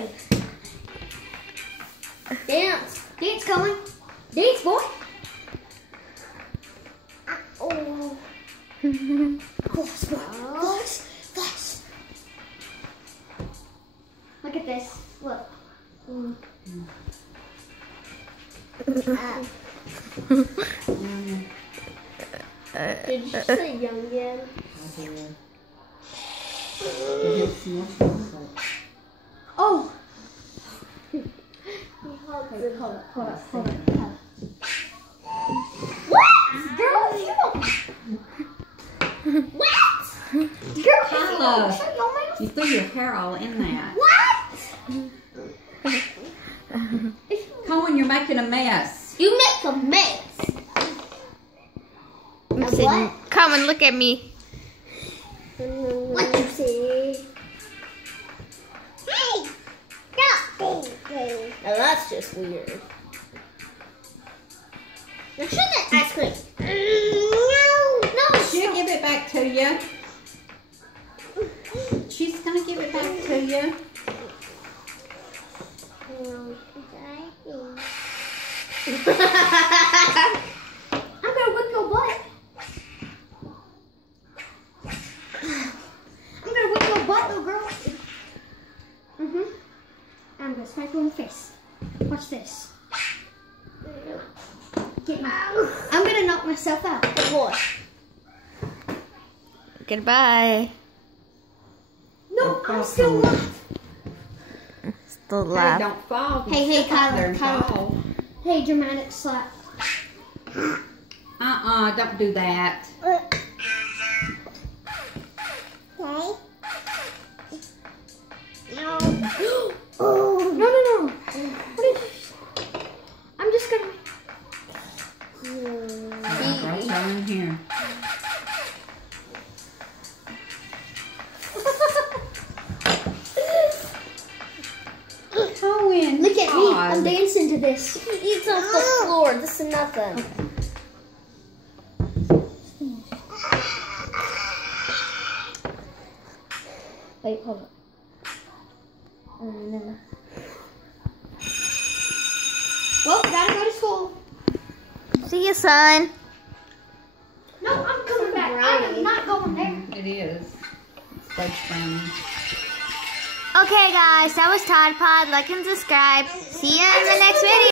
good. Dance. Dance, Cohen. Dance, boy. Oh. Close, boy. Close. Close. Look at this. Look. Did you say young again? Oh! Hold up. What? Girl, you don't. What? Girl, Kyla, you threw your hair all in that. What? Cohen, you're making a mess. You make a mess. What? Come and look at me. What you say? Hey! No! Now that's just weird. Now shoot that ice cream. No! She'll give it back to you. She's gonna give it back to you. I'm gonna whip your butt. I'm gonna whip your butt, little girl. I'm gonna smack you in the face. Watch this. Get me. I'm gonna knock myself out. Good boy. Goodbye. No, I'm still alive. Still Hey, alive. don't fall. Hey, Step out there and Kyla. fall. Hey, dramatic slap. Don't do that. Oh, no. What is this? I'm just gonna... Right down in here. Cohen, Look at me. God. I'm dancing to this. He eats off the floor. This is nothing. Wait, hold up. No. Well, gotta go to school. See you, son. No, I'm coming back. I am not going there. It is. It's Fudge Brownie. Okay, guys, that was Todd Pod. Like and subscribe. See you in the next video.